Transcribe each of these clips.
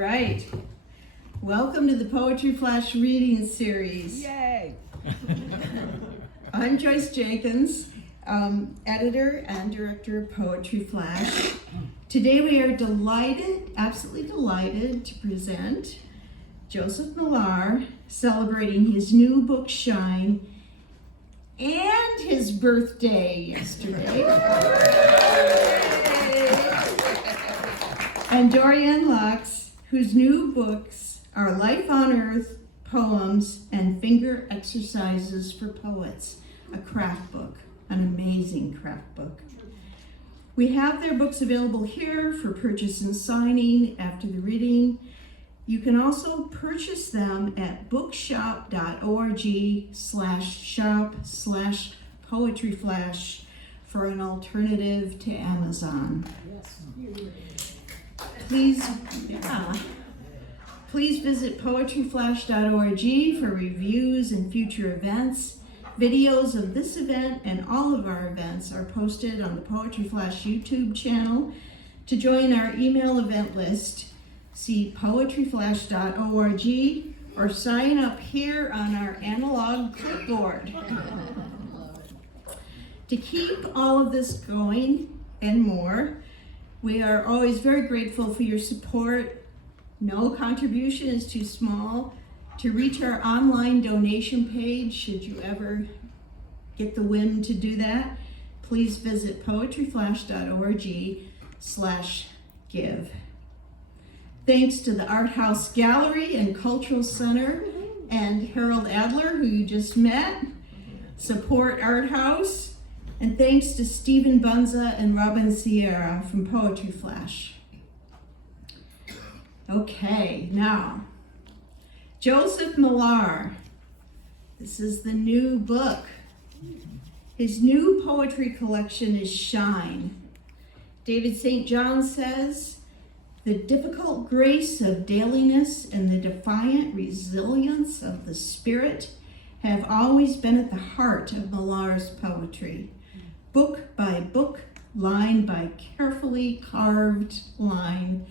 right. Welcome to the Poetry Flash reading series. Yay! I'm Joyce Jenkins, editor and director of Poetry Flash. Today we are delighted, absolutely delighted to present Joseph Millar celebrating his new book, Shine, and his birthday yesterday. And Dorianne Laux, whose new books are Life on Earth, Poems, and Finger Exercises for Poets, a craft book, an amazing craft book. We have their books available here for purchase and signing after the reading. You can also purchase them at bookshop.org/shop/poetryflash for an alternative to Amazon. Please visit poetryflash.org for reviews and future events. Videos of this event and all of our events are posted on the Poetry Flash YouTube channel. To join our email event list, see poetryflash.org or sign up here on our analog clipboard. To keep all of this going and more, we are always very grateful for your support. No contribution is too small. To reach our online donation page, should you ever get the whim to do that, please visit poetryflash.org/give. Thanks to the Art House Gallery and Cultural Center and Harold Adler, who you just met. Support Art House. And thanks to Stephen Bunza and Robin Sierra from Poetry Flash. Okay, now, Joseph Millar. This is the new book. His new poetry collection is Shine. David St. John says, "The difficult grace of dailiness and the defiant resilience of the spirit have always been at the heart of Millar's poetry. Book by book, line by carefully carved line,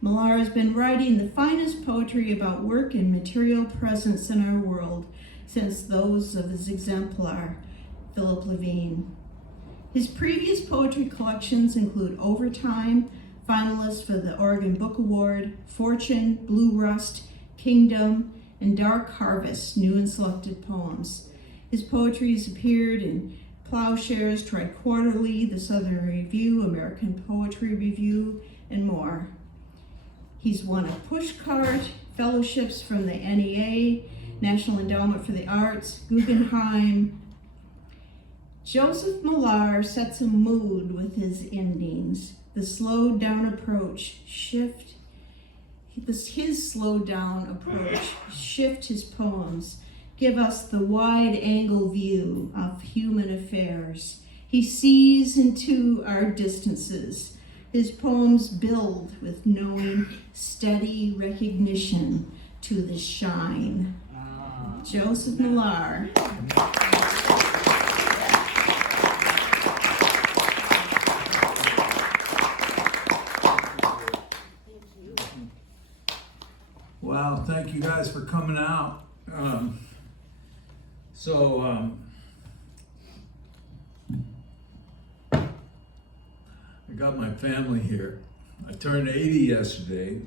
Millar has been writing the finest poetry about work and material presence in our world since those of his exemplar, Philip Levine. His previous poetry collections include Overtime, finalist for the Oregon Book Award, Fortune, Blue Rust, Kingdom, and Dark Harvest, new and selected poems. His poetry has appeared in Plowshares, Tri-Quarterly, The Southern Review, American Poetry Review, and more. He's won a pushcart, fellowships from the NEA, National Endowment for the Arts, Guggenheim. Joseph Millar sets a mood with his endings. The slowed down approach, his slowed down approach, shift his poems, give us the wide angle view of human affairs. He sees into our distances. His poems build with knowing, steady recognition to the shine." Joseph Millar. Wow, thank you guys for coming out. I got my family here. I turned 80 yesterday.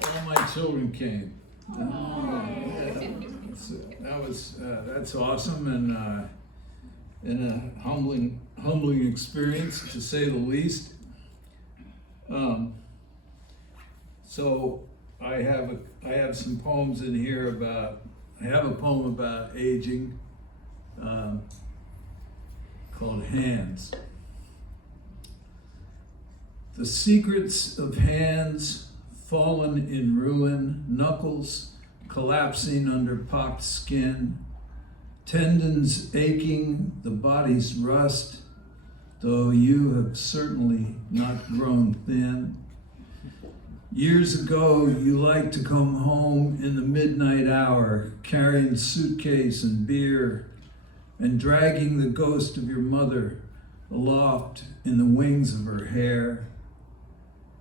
All my children came. That's awesome and a humbling experience, to say the least. So I have some poems in here I have a poem about aging called Hands. The secrets of hands fallen in ruin, knuckles collapsing under pocked skin, tendons aching, the body's rust, though you have certainly not grown thin. Years ago, you liked to come home in the midnight hour, carrying suitcase and beer, and dragging the ghost of your mother aloft in the wings of her hair.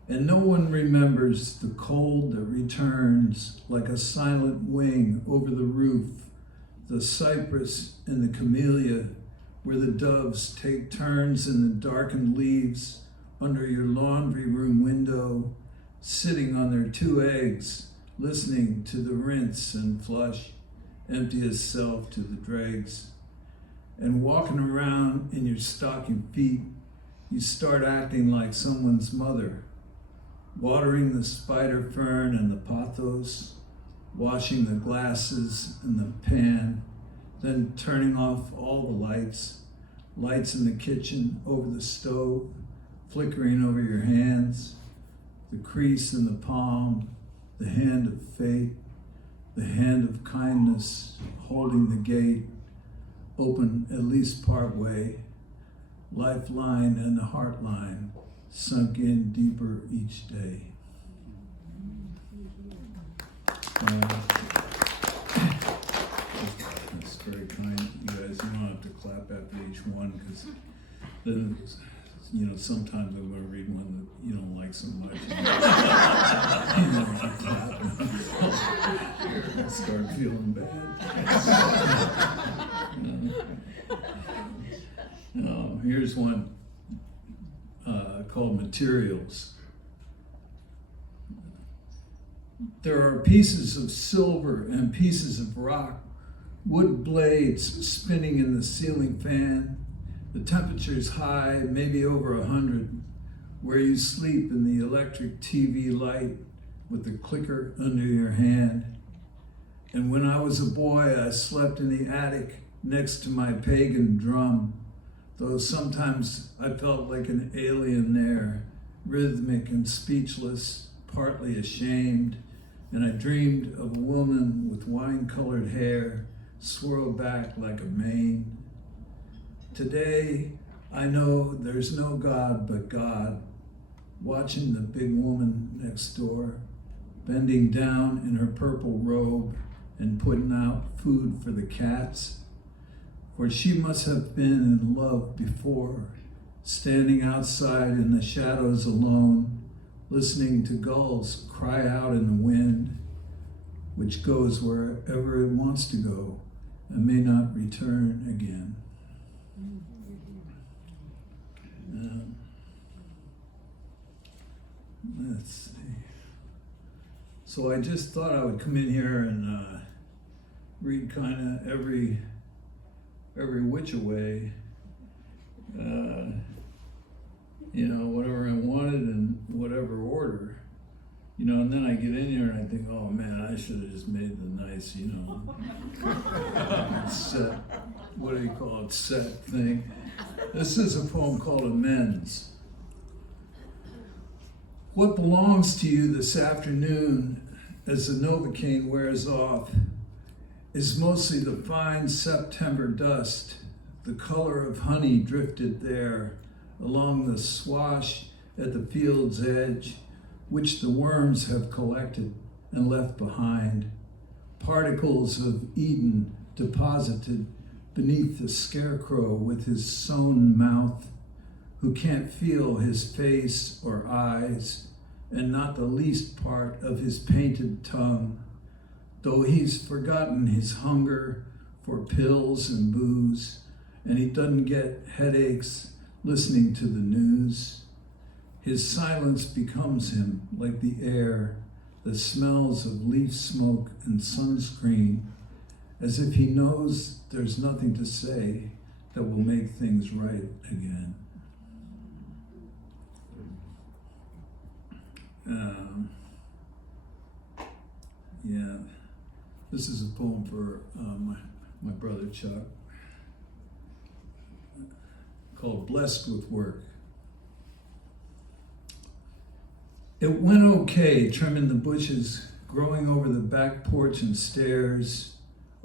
And no one remembers the cold that returns like a silent wing over the roof, the cypress and the camellia, where the doves take turns in the darkened leaves under your laundry room window, sitting on their 2 eggs, listening to the rinse and flush, empty as self to the dregs. And walking around in your stocking feet, you start acting like someone's mother, watering the spider fern and the pothos, washing the glasses in the pan, then turning off all the lights in the kitchen, over the stove, flickering over your hands, the crease in the palm, the hand of fate, the hand of kindness holding the gate, open at least part way, lifeline and the heart line sunk in deeper each day. That's very kind. You guys, you don't have to clap after each one, because then, sometimes I'm going to read one that you don't like so much. And then I clap. I start feeling bad. Here's one called Materials. There are pieces of silver and pieces of rock, wood blades spinning in the ceiling fan. The temperature's high, maybe over 100, where you sleep in the electric TV light with the clicker under your hand. And when I was a boy, I slept in the attic next to my pagan drum, though sometimes I felt like an alien there, rhythmic and speechless, partly ashamed, and I dreamed of a woman with wine-colored hair swirled back like a mane. Today, I know there's no God but God, watching the big woman next door, bending down in her purple robe and putting out food for the cats. For she must have been in love before, standing outside in the shadows alone, listening to gulls cry out in the wind, which goes wherever it wants to go and may not return again. Let's see. So I just thought I would come in here and read kind of every which way, whatever I wanted in whatever order, and then I get in here and I think, oh man, I should have just made the nice, set, what do you call it, set thing. This is a poem called Amends. What belongs to you this afternoon as the Novocaine wears off is mostly the fine September dust, the color of honey drifted there along the swash at the field's edge, which the worms have collected and left behind, particles of Eden deposited beneath the scarecrow with his sewn mouth, who can't feel his face or eyes, and not the least part of his painted tongue, though he's forgotten his hunger for pills and booze, and he doesn't get headaches listening to the news. His silence becomes him like the air that smells of leaf smoke and sunscreen, as if he knows there's nothing to say that will make things right again. This is a poem for my brother Chuck, called Blessed with Work. It went okay trimming the bushes growing over the back porch and stairs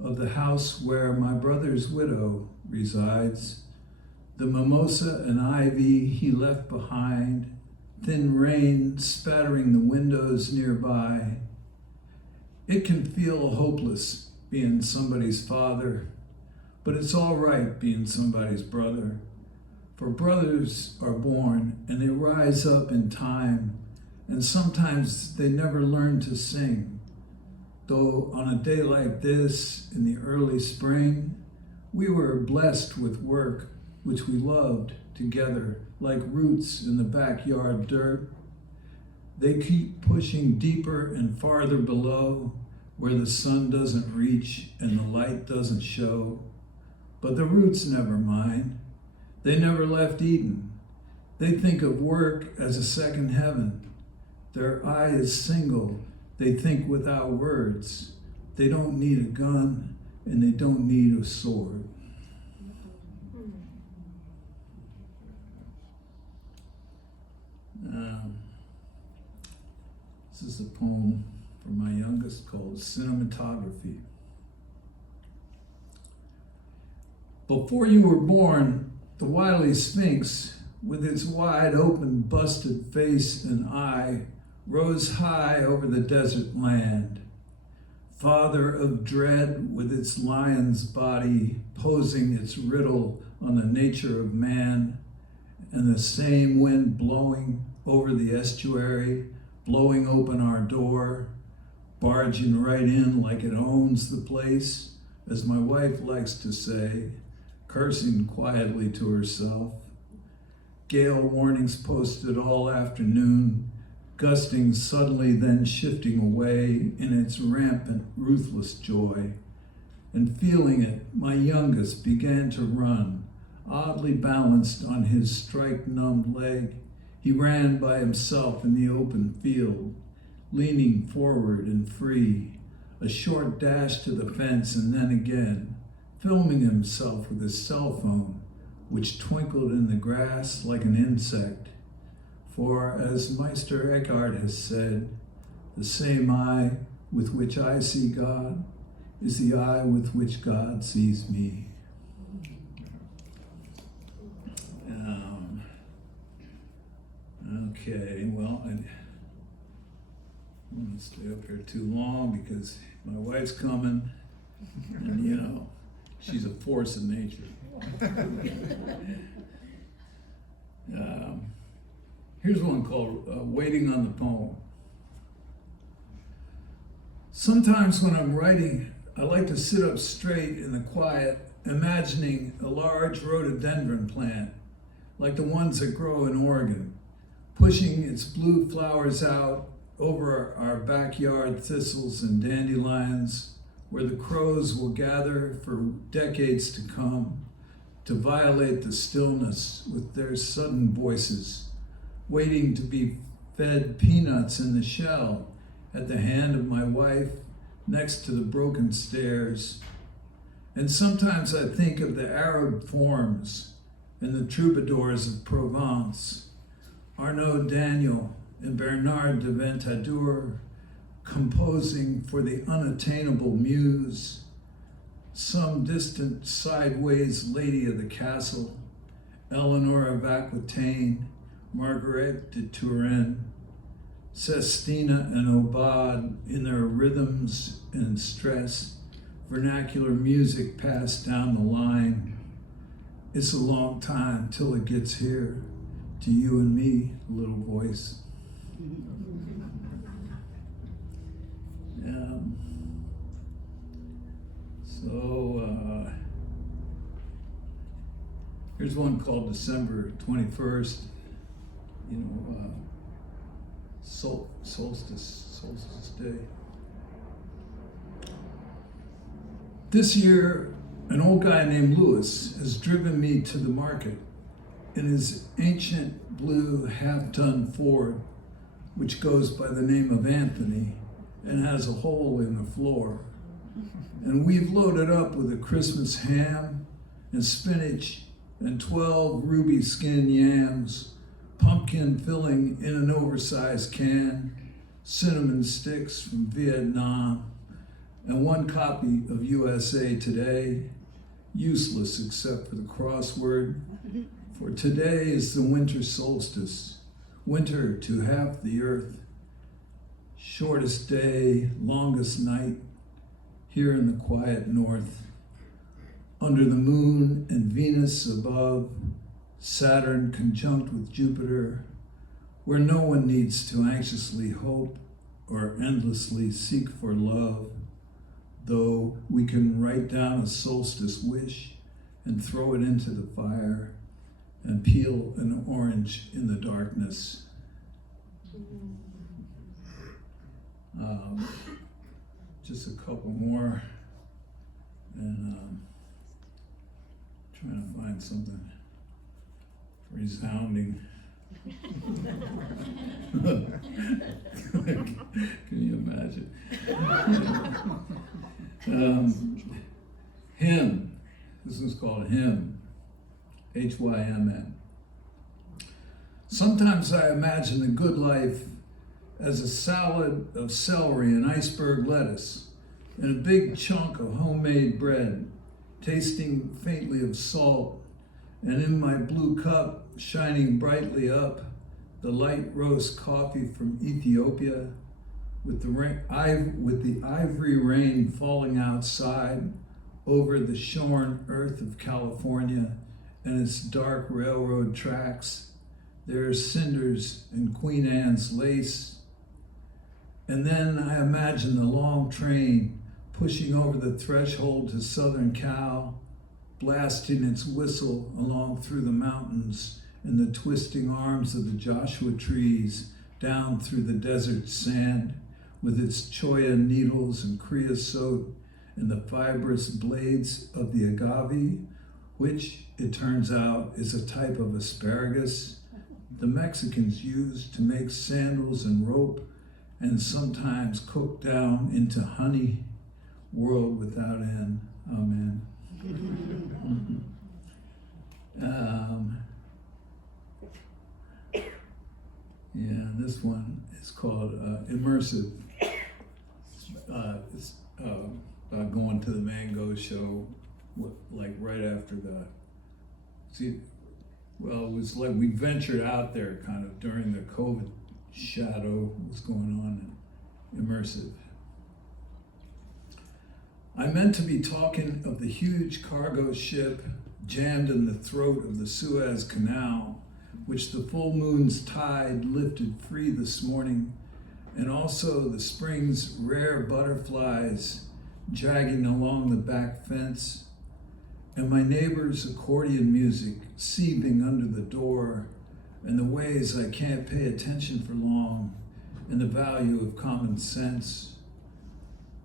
of the house where my brother's widow resides. The mimosa and ivy he left behind, thin rain spattering the windows nearby. It can feel hopeless being somebody's father, but it's all right being somebody's brother. For brothers are born and they rise up in time, and sometimes they never learn to sing. Though on a day like this in the early spring, we were blessed with work which we loved together like roots in the backyard dirt. They keep pushing deeper and farther below where the sun doesn't reach and the light doesn't show. But the roots never mind. They never left Eden. They think of work as a second heaven. Their eye is single. They think without words. They don't need a gun and they don't need a sword. This is a poem from my youngest called Cinematography. Before you were born, the wily Sphinx, with its wide open busted face and eye, rose high over the desert land. Father of dread, with its lion's body posing its riddle on the nature of man, and the same wind blowing over the estuary, blowing open our door, barging right in like it owns the place, as my wife likes to say, cursing quietly to herself. Gale warnings posted all afternoon, gusting suddenly then shifting away in its rampant, ruthless joy. And feeling it, my youngest began to run, oddly balanced on his strike-numbed leg. He ran by himself in the open field, leaning forward and free, a short dash to the fence and then again, filming himself with his cell phone, which twinkled in the grass like an insect. For, as Meister Eckhart has said, the same eye with which I see God is the eye with which God sees me. Okay, well, I don't want to stay up here too long because my wife's coming, and you know, she's a force of nature. Here's one called Waiting on the Poem. Sometimes when I'm writing, I like to sit up straight in the quiet, imagining a large rhododendron plant, like the ones that grow in Oregon, pushing its blue flowers out over our backyard thistles and dandelions, where the crows will gather for decades to come, to violate the stillness with their sudden voices, waiting to be fed peanuts in the shell at the hand of my wife next to the broken stairs. And sometimes I think of the Arab forms and the troubadours of Provence, Arnaud Daniel and Bernard de Ventadour composing for the unattainable muse, some distant sideways lady of the castle, Eleanor of Aquitaine, Marguerite de Touraine, Sestina and Obad in their rhythms and stress, vernacular music passed down the line. It's a long time till it gets here, to you and me, little voice. Here's one called December 21st, solstice day. This year, an old guy named Lewis has driven me to the market in his ancient blue half-ton Ford, which goes by the name of Anthony and has a hole in the floor. And we've loaded up with a Christmas ham and spinach and 12 ruby skin yams, pumpkin filling in an oversized can, cinnamon sticks from Vietnam, and one copy of USA Today, useless except for the crossword. For today is the winter solstice, winter to half the earth, shortest day, longest night, here in the quiet north, under the moon and Venus above, Saturn conjunct with Jupiter, where no one needs to anxiously hope or endlessly seek for love, though we can write down a solstice wish and throw it into the fire and peel an orange in the darkness. Just a couple more, and trying to find something resounding. Can you imagine? Hymn. This is called Hymn. Hymn. Sometimes I imagine the good life as a salad of celery and iceberg lettuce and a big chunk of homemade bread, tasting faintly of salt, and in my blue cup, shining brightly up, the light roast coffee from Ethiopia, with the ivory rain falling outside over the shorn earth of California and its dark railroad tracks. There's cinders and Queen Anne's lace. And then I imagine the long train pushing over the threshold to Southern Cal, blasting its whistle along through the mountains and the twisting arms of the Joshua trees down through the desert sand with its cholla needles and creosote and the fibrous blades of the agave, which, it turns out, is a type of asparagus the Mexicans used to make sandals and rope and sometimes cook down into honey. World without end. Amen. Yeah, this one is called Immersive. It's about going to the Mango show, like right after the, it was like we ventured out there kind of during the COVID shadow was going on, and Immersive. I meant to be talking of the huge cargo ship jammed in the throat of the Suez Canal, which the full moon's tide lifted free this morning, and also the spring's rare butterflies jagging along the back fence, and my neighbor's accordion music seething under the door, and the ways I can't pay attention for long, and the value of common sense.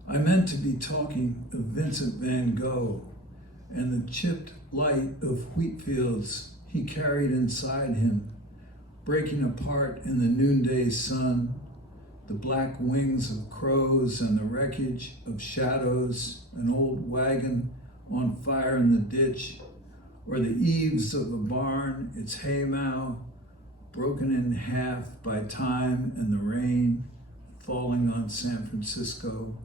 I meant to be talking of Vincent van Gogh and the chipped light of wheat fields he carried inside him, breaking apart in the noonday sun, the black wings of crows and the wreckage of shadows, an old wagon on fire in the ditch, or the eaves of a barn, its haymow broken in half by time and the rain falling on San Francisco,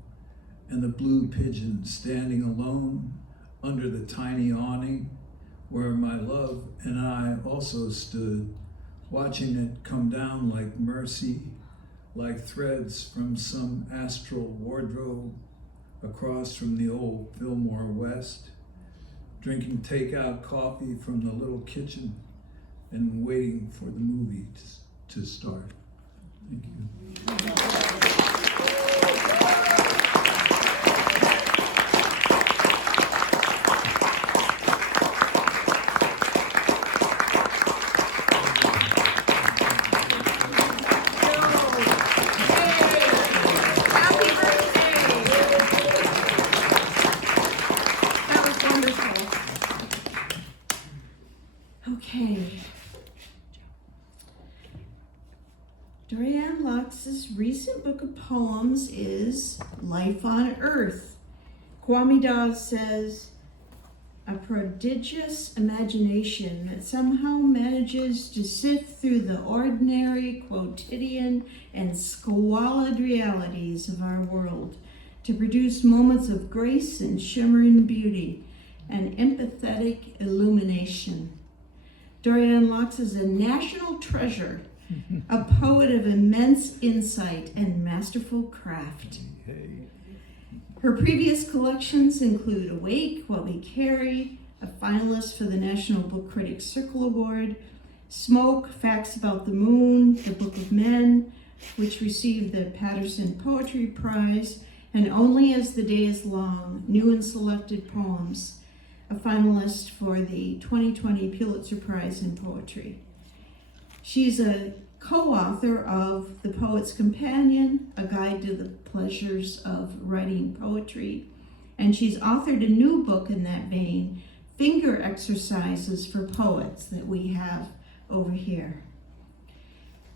and the blue pigeon standing alone under the tiny awning where my love and I also stood, watching it come down like mercy, like threads from some astral wardrobe across from the old Fillmore West, drinking takeout coffee from the little kitchen and waiting for the movie to start. Thank you. Dorianne Laux' recent book of poems is Life on Earth. Kwame Dawes says, a prodigious imagination that somehow manages to sift through the ordinary, quotidian, and squalid realities of our world to produce moments of grace and shimmering beauty and empathetic illumination. Dorianne Laux is a national treasure, a poet of immense insight and masterful craft. Her previous collections include Awake While We Carry, a finalist for the National Book Critics Circle Award. Smoke, Facts About the Moon, The Book of Men, which received the Paterson Poetry Prize, and Only as the Day is Long, New and Selected Poems, a finalist for the 2020 Pulitzer Prize in Poetry. She's a co-author of The Poet's Companion, A Guide to the Pleasures of Writing Poetry, and she's authored a new book in that vein, Finger Exercises for Poets, that we have over here.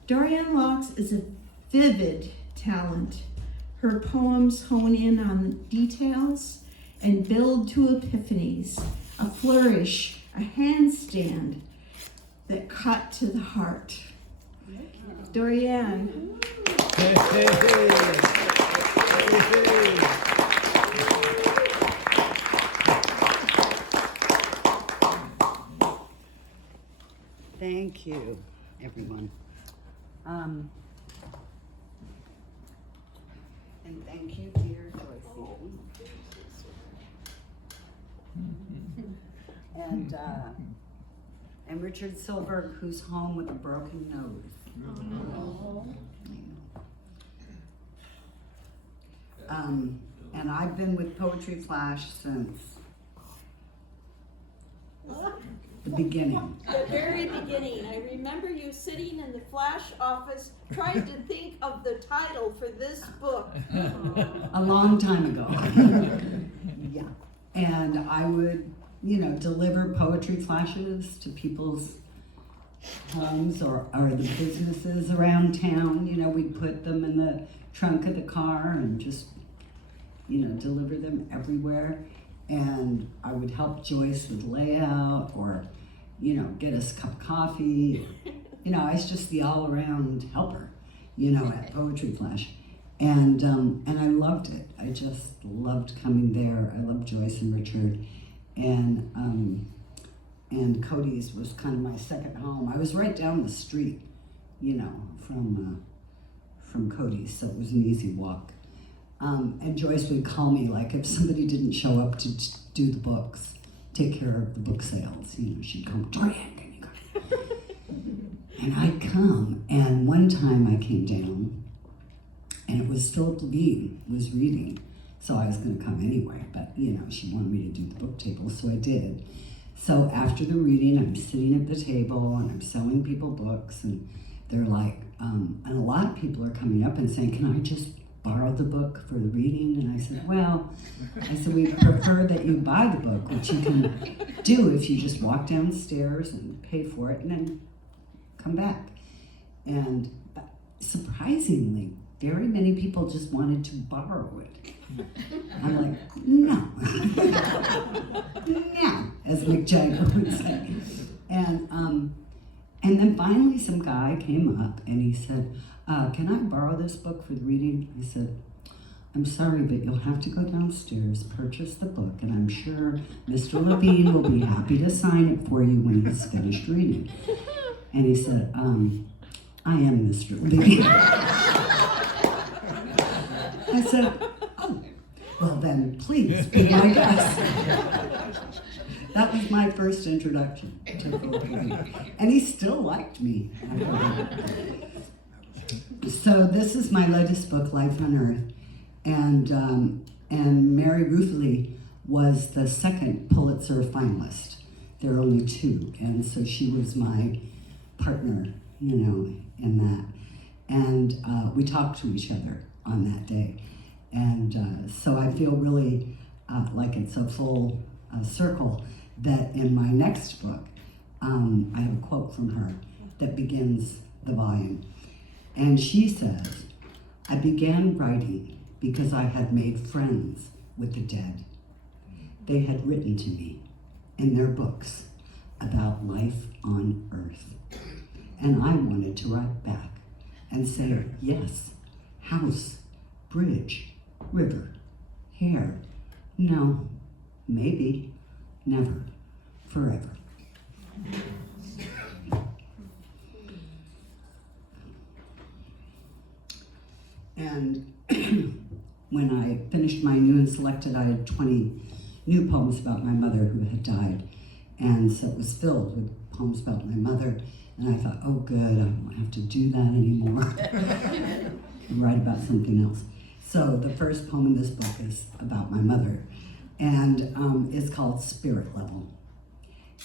Dorianne Laux is a vivid talent. Her poems hone in on details and build to epiphanies, a flourish, a handstand that cut to the heart. Dorianne. Hey, hey, hey. Hey, hey. Thank you, everyone. And thank you, dear Joyce. And Richard Silberg, who's home with a broken nose. And I've been with Poetry Flash since the beginning. The very beginning. I remember you sitting in the Flash office trying to think of the title for this book. A long time ago. Yeah. And I would, deliver poetry flashes to people's homes or the businesses around town. We'd put them in the trunk of the car and just, deliver them everywhere. And I would help Joyce with layout or, get us a cup of coffee. I was just the all-around helper, at Poetry Flash. And I loved it. I just loved coming there. I loved Joyce and Richard. And Cody's was kind of my second home. I was right down the street, from Cody's, so it was an easy walk. And Joyce would call me, like, if somebody didn't show up to do the books, take care of the book sales. She'd come, Dorianne, can you come? And I'd come, and one time I came down, and it was Philip Levine was reading, so I was going to come anyway, but, she wanted me to do the book table, so I did. So after the reading, I'm sitting at the table, and I'm selling people books, and they're like, and a lot of people are coming up and saying, can I just borrow the book for the reading? And I said, we prefer that you buy the book, which you can do if you just walk downstairs and pay for it and then come back. And surprisingly, very many people just wanted to borrow it. I'm like, no. No, as Mick Jagger would say. And then finally some guy came up and he said, can I borrow this book for the reading? I said, I'm sorry, but you'll have to go downstairs, purchase the book, and I'm sure Mr. Levine will be happy to sign it for you when he's finished reading. And he said, I am Mr. Levine. I said, oh, well then please be my guest. That was my first introduction to poetry. And he still liked me. So this is my latest book, Life on Earth. And Mary Ruffley was the second Pulitzer finalist. There are only two. And so she was my partner, in that. And we talked to each other on that day. And so I feel really like it's a full circle that in my next book, I have a quote from her that begins the volume. And she says, I began writing because I had made friends with the dead. They had written to me in their books about life on Earth. And I wanted to write back and say, yes, house, bridge, river, hair, no, maybe, never, forever. And when I finished my new and selected, I had 20 new poems about my mother who had died. And so it was filled with poems about my mother. And I thought, oh good, I don't have to do that anymore. Write about something else. So the first poem in this book is about my mother. And it's called Spirit Level.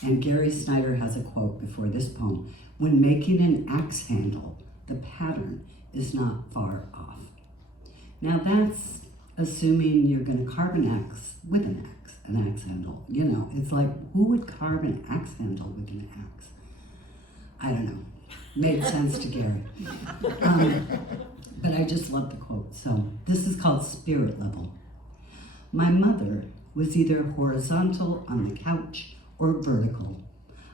And Gary Snyder has a quote before this poem: "When making an axe handle, the pattern is not far off." Now that's assuming you're going to carve an axe with an axe handle. You know, it's like, who would carve an axe handle with an axe? I don't know. Made sense to Gary. But I just love the quote. So this is called Spirit Level. My mother was either horizontal on the couch or vertical,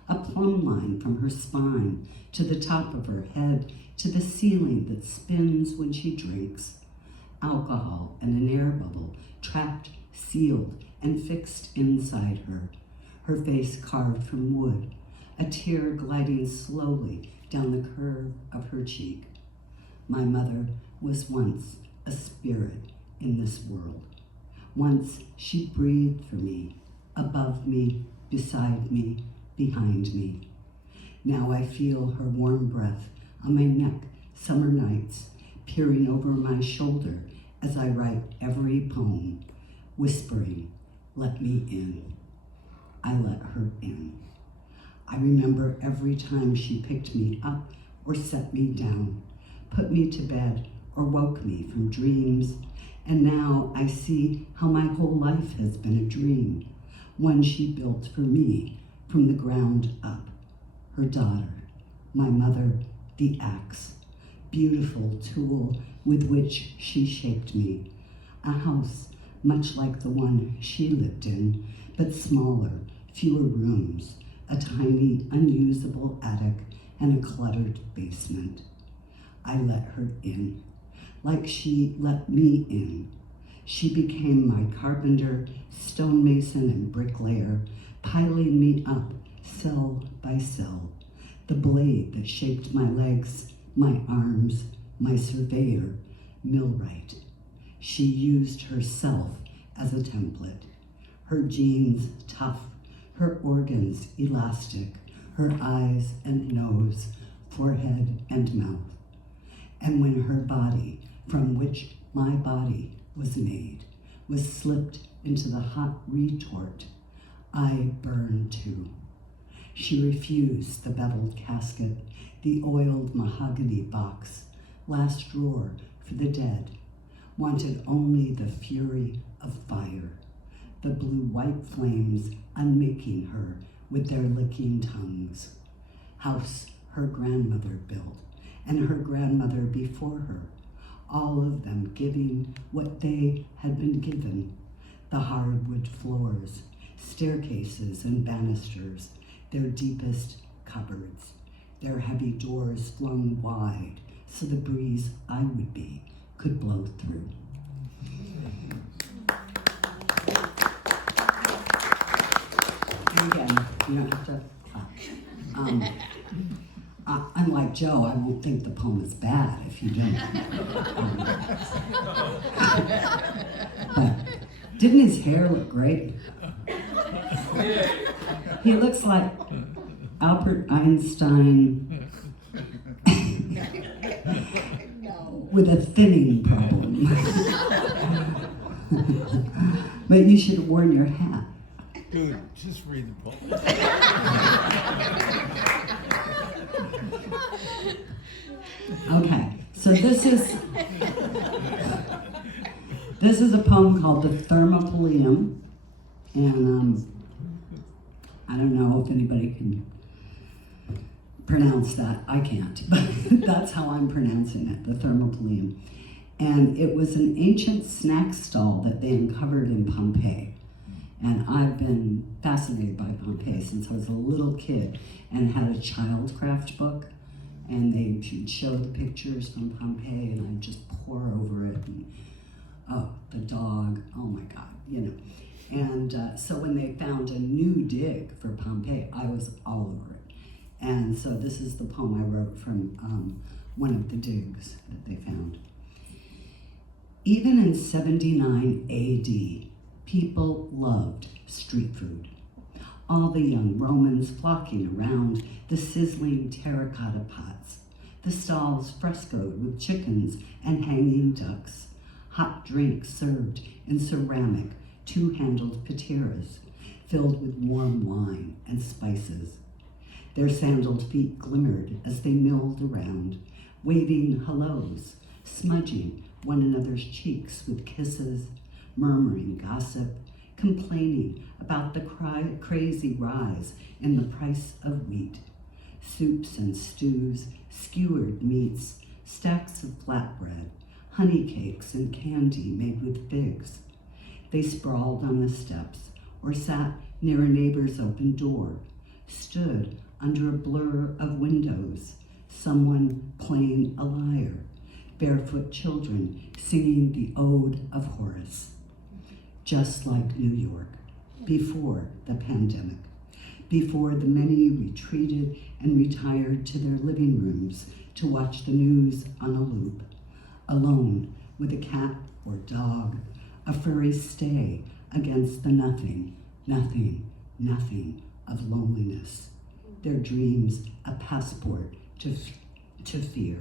a plumb line from her spine to the top of her head to the ceiling that spins when she drinks. Alcohol and an air bubble, trapped, sealed, and fixed inside her. Her face carved from wood, a tear gliding slowly down the curve of her cheek. My mother was once a spirit in this world. Once she breathed for me, above me, beside me, behind me. Now I feel her warm breath on my neck, summer nights, peering over my shoulder as I write every poem, whispering, "Let me in." I let her in. I remember every time she picked me up or set me down, put me to bed or woke me from dreams. And now I see how my whole life has been a dream, one she built for me from the ground up. Her daughter, my mother, the axe, beautiful tool with which she shaped me. A house much like the one she lived in, but smaller, fewer rooms, a tiny, unusable attic, and a cluttered basement. I let her in, like she let me in. She became my carpenter, stonemason, and bricklayer, piling me up, cell by cell. The blade that shaped my legs, my arms, my surveyor, millwright. She used herself as a template. Her genes tough, her organs elastic, her eyes and nose, forehead and mouth. And when her body, from which my body was made, was slipped into the hot retort, I burned too. She refused the beveled casket, the oiled mahogany box, last drawer for the dead, wanted only the fury of fire, the blue-white flames unmaking her with their licking tongues. House her grandmother built, and her grandmother before her, all of them giving what they had been given, the hardwood floors, staircases and banisters, their deepest cupboards, their heavy doors flung wide so the breeze I would be could blow through. And again, you don't have to clap. Unlike Joe, I won't think the poem is bad if you don't. But didn't his hair look great? He looks like Albert Einstein with a thinning problem. But you should have worn your hat. Dude, just read the poem. Okay, so this is a poem called The Thermopolium, and I don't know if anybody can pronounce that. I can't, but that's how I'm pronouncing it, the Thermopolium. And it was an ancient snack stall that they uncovered in Pompeii. And I've been fascinated by Pompeii since I was a little kid and had a childcraft book. And they would show the pictures from Pompeii, and I'd just pore over it. And, oh, the dog, oh my God, you know. And so when they found a new dig for Pompeii, I was all over it. And so this is the poem I wrote from one of the digs that they found. Even in 79 AD, People loved street food. All the young Romans flocking around the sizzling terracotta pots, the stalls frescoed with chickens and hanging ducks, hot drinks served in ceramic, two-handled pateras filled with warm wine and spices. Their sandaled feet glimmered as they milled around, waving hellos, smudging one another's cheeks with kisses, murmuring gossip, complaining about the crazy rise in the price of wheat, soups and stews, skewered meats, stacks of flatbread, honey cakes and candy made with figs. They sprawled on the steps or sat near a neighbor's open door, stood under a blur of windows, someone playing a lyre, barefoot children singing the Ode of Horace. Just like New York, before the pandemic, before the many retreated and retired to their living rooms to watch the news on a loop, alone with a cat or dog, a furry stay against the nothing of loneliness, their dreams a passport to fear.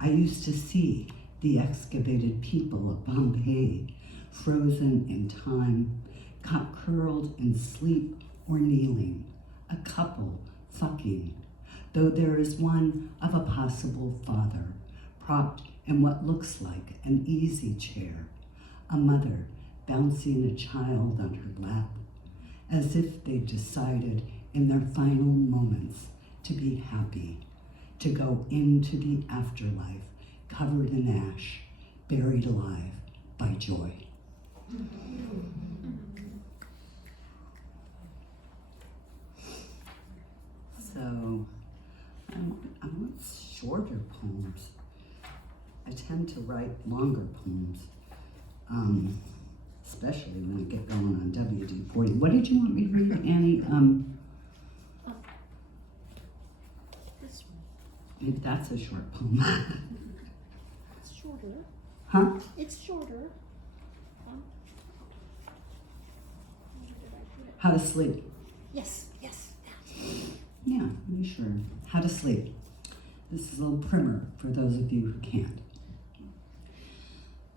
I used to see the excavated people of Pompeii, frozen in time, curled in sleep or kneeling, a couple fucking, though there is one of a possible father, propped in what looks like an easy chair, a mother bouncing a child on her lap, as if they decided in their final moments to be happy, to go into the afterlife covered in ash, buried alive by joy. So, I want shorter poems. I tend to write longer poems, especially when I get going on WD-40. What did you want me to read, Annie? This one. Maybe that's a short poem. It's shorter. Huh? It's shorter. Where did I put it? How to sleep. Yes. Yeah, sure. How to sleep. This is a little primer for those of you who can't.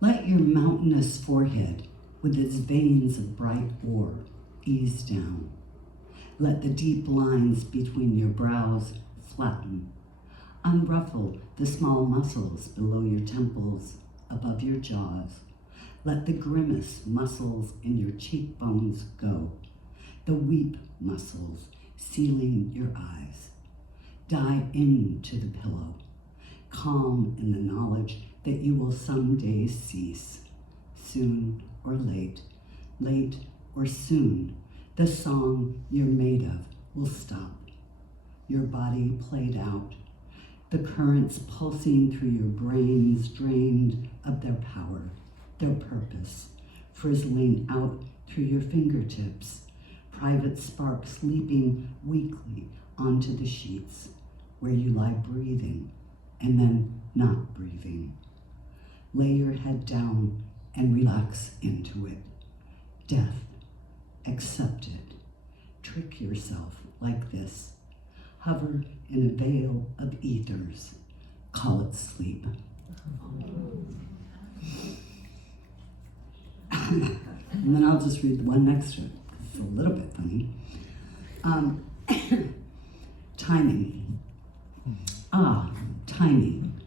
Let your mountainous forehead, with its veins of bright ore, ease down. Let the deep lines between your brows flatten. Unruffle the small muscles below your temples, above your jaws. Let the grimace muscles in your cheekbones go. The weep muscles sealing your eyes. Die into the pillow, calm in the knowledge that you will someday cease. Soon or late, late or soon, the song you're made of will stop. Your body played out, the currents pulsing through your brains drained of their power, their purpose, frizzling out through your fingertips, private sparks leaping weakly onto the sheets where you lie breathing and then not breathing. Lay your head down and relax into it. Death, accept it. Trick yourself like this. Hover in a veil of ethers. Call it sleep. And then I'll just read the one next to it. It's a little bit funny. Timing. Timing.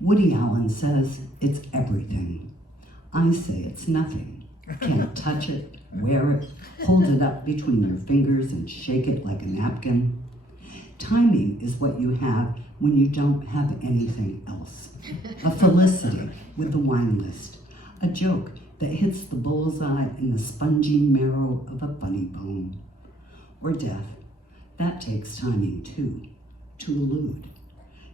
Woody Allen says it's everything. I say it's nothing. Can't touch it, wear it, hold it up between your fingers and shake it like a napkin. Timing is what you have when you don't have anything else. A felicity with the wine list. A joke that hits the bullseye in the spongy marrow of a funny bone. Or death. That takes timing too, to elude.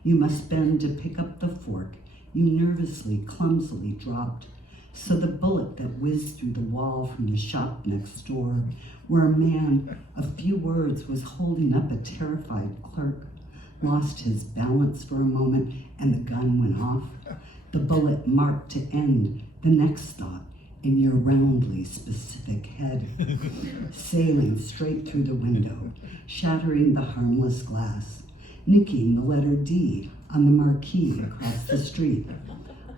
You must bend to pick up the fork you nervously, clumsily dropped, so the bullet that whizzed through the wall from the shop next door, where a man of few words was holding up a terrified clerk, lost his balance for a moment and the gun went off. The bullet marked to end the next thought in your roundly specific head, sailing straight through the window, shattering the harmless glass, nicking the letter D on the marquee across the street.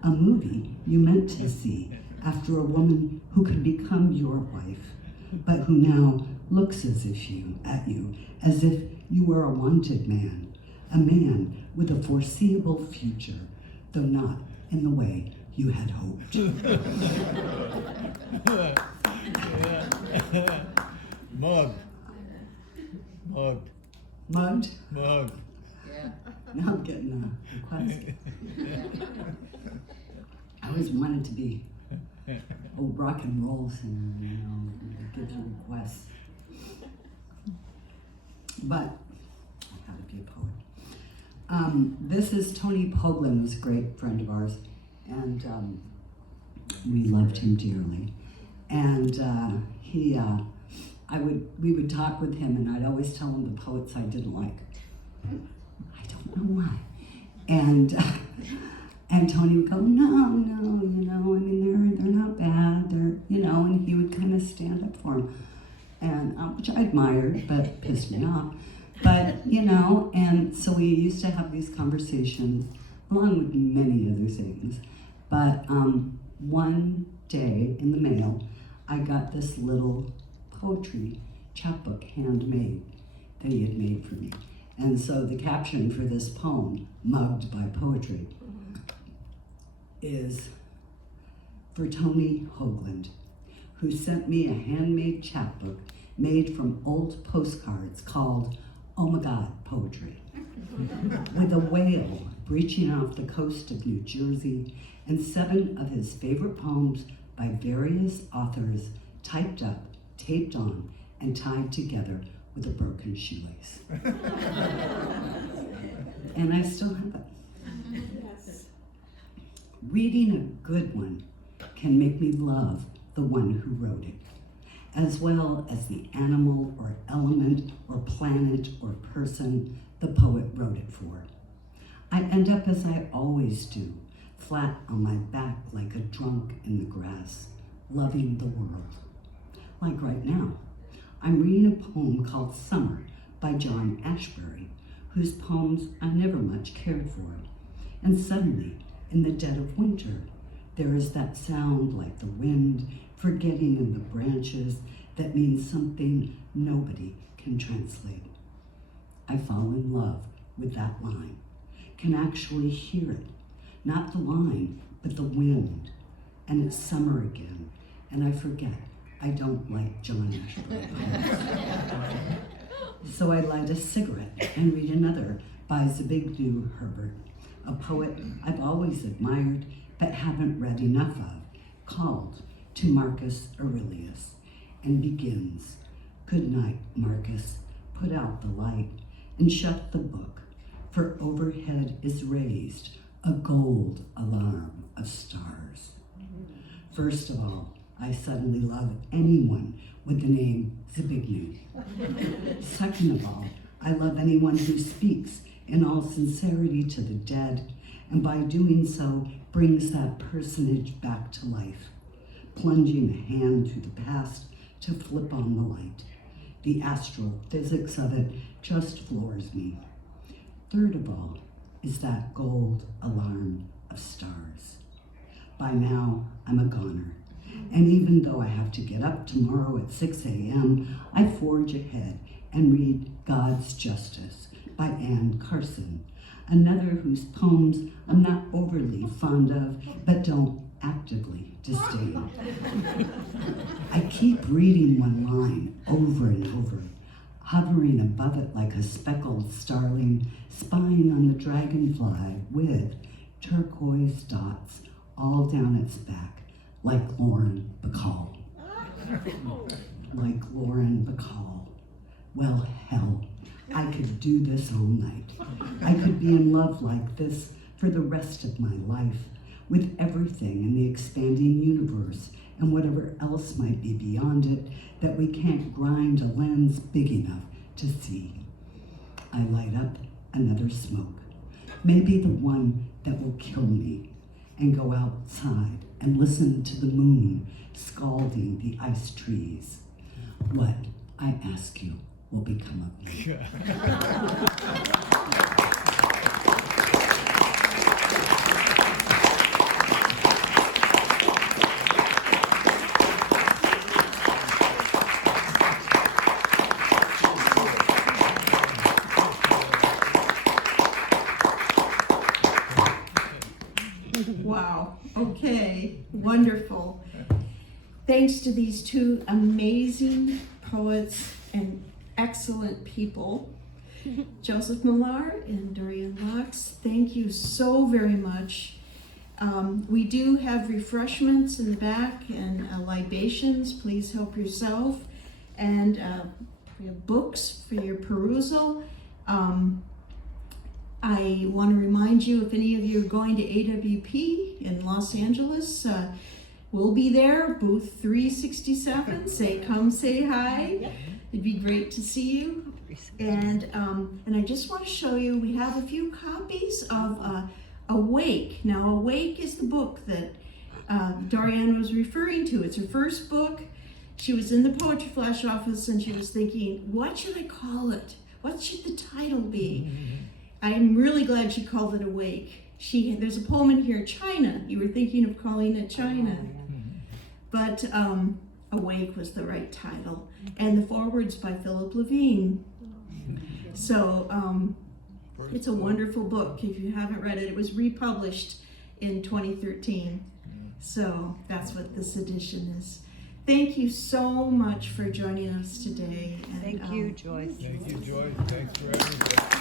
A movie you meant to see after a woman who could become your wife, but who now looks at you as if you were a wanted man, a man with a foreseeable future, though not in the way you had hoped. Mugged? Yeah. Now I'm getting a request. I always wanted to be a rock and roll singer, that gives you requests. But I gotta be a poet. This is Tony Poglin, who's a great friend of ours, and we loved him dearly. And we would talk with him, and I'd always tell him the poets I didn't like. I don't know why. And Tony would go, no, I mean, they're not bad, and he would kind of stand up for him, and which I admired, but pissed me off. But, and so we used to have these conversations, along with many other things. But one day in the mail, I got this little poetry chapbook handmade that he had made for me. And so the caption for this poem, Mugged by Poetry, is for Tony Hoagland, who sent me a handmade chapbook made from old postcards called Oh My God Poetry, with a whale breaching off the coast of New Jersey and 7 of his favorite poems by various authors typed up, taped on, and tied together with a broken shoelace. And I still have it. Yes. Reading a good one can make me love the one who wrote it, as well as the animal or element or planet or person the poet wrote it for. I end up as I always do, flat on my back like a drunk in the grass, loving the world. Like right now, I'm reading a poem called Summer by John Ashbery, whose poems I never much cared for. And suddenly, in the dead of winter, there is that sound like the wind forgetting in the branches that means something nobody can translate. I fall in love with that line, can actually hear it, not the line, but the wind. And it's summer again, and I forget I don't like John Ashbery poems. So I light a cigarette and read another by Zbigniew Herbert, a poet I've always admired but haven't read enough of, called To Marcus Aurelius, and begins, "Good night, Marcus, put out the light and shut the book, for overhead is raised a gold alarm of stars." First of all, I suddenly love anyone with the name Zbigniew. Second of all, I love anyone who speaks in all sincerity to the dead, and by doing so brings that personage back to life, plunging a hand through the past to flip on the light. The astrophysics of it just floors me. Third of all is that gold alarm of stars. By now, I'm a goner. And even though I have to get up tomorrow at 6 a.m., I forge ahead and read God's Justice by Anne Carson, another whose poems I'm not overly fond of, but don't actively disdain. I keep reading one line over and over, hovering above it like a speckled starling, spying on the dragonfly with turquoise dots all down its back, like Lauren Bacall. Like Lauren Bacall. Well, hell, I could do this all night. I could be in love like this for the rest of my life, with everything in the expanding universe and whatever else might be beyond it that we can't grind a lens big enough to see. I light up another smoke, maybe the one that will kill me, and go outside and listen to the moon scalding the ice trees. What, I ask you, will become of me? Wow, okay, wonderful. Thanks to these two amazing poets and excellent people, Joseph Millar and Dorianne Laux, thank you so very much. We do have refreshments in the back and libations, please help yourself. And we have books for your perusal. I want to remind you, if any of you are going to AWP in Los Angeles, we'll be there, booth 367. Come say hi. It'd be great to see you. And I just want to show you, we have a few copies of Awake. Now, Awake is the book that Dorianne was referring to. It's her first book. She was in the Poetry Flash office and she was thinking, what should I call it? What should the title be? I'm really glad she called it Awake. There's a poem in here, China. You were thinking of calling it China. But Awake was the right title. And the foreword's by Philip Levine. So it's a wonderful book. If you haven't read it, it was republished in 2013. So that's what this edition is. Thank you so much for joining us today. And, Thank you, Joyce. Thank you, Joyce. Thanks for everything.